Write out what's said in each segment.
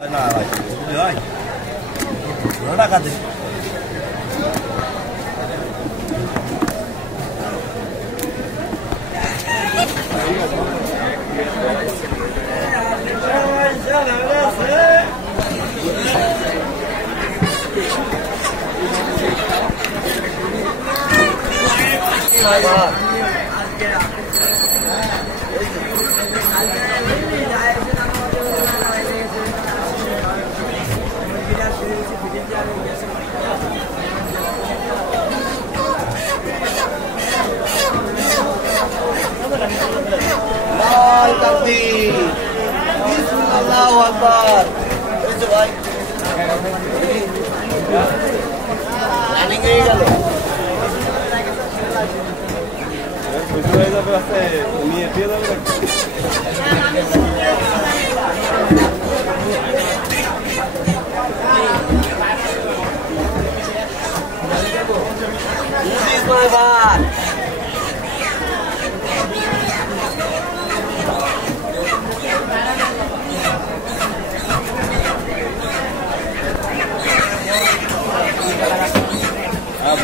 না ভাই ভাই টাকা দে Allahu Akbar. Itu baik. Running হয়ে গেল। বুঝতে হয়ে যাবে আছে নিয়ে দিয়ে যাবে This is my bar.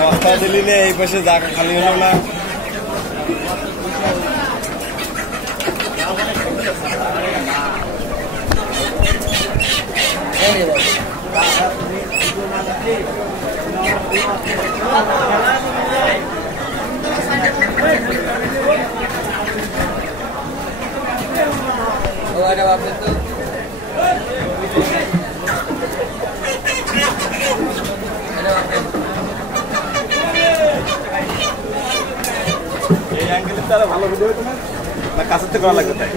বস্তা দিলি না এই পাশে জায়গা খালি হলো না তারা ভালো ভিডিও হতো না কাছে থেকে করা লাগবে তাই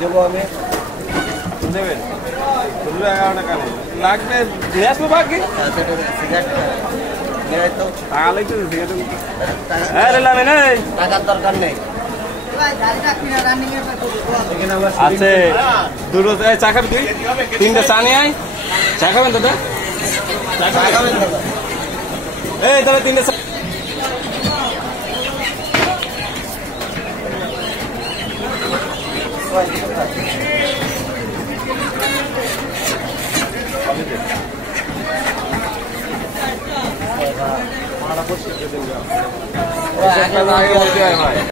দেবো আমি দেবেন 11 টাকা লাগবে দিয়ে আসবো বাকি টাকার দরকার নেই আছে দুটো চা খাবি তুই 3টে চা নিয়ে আয় চা খাবেন দাদা এই তাহলে 3টে চা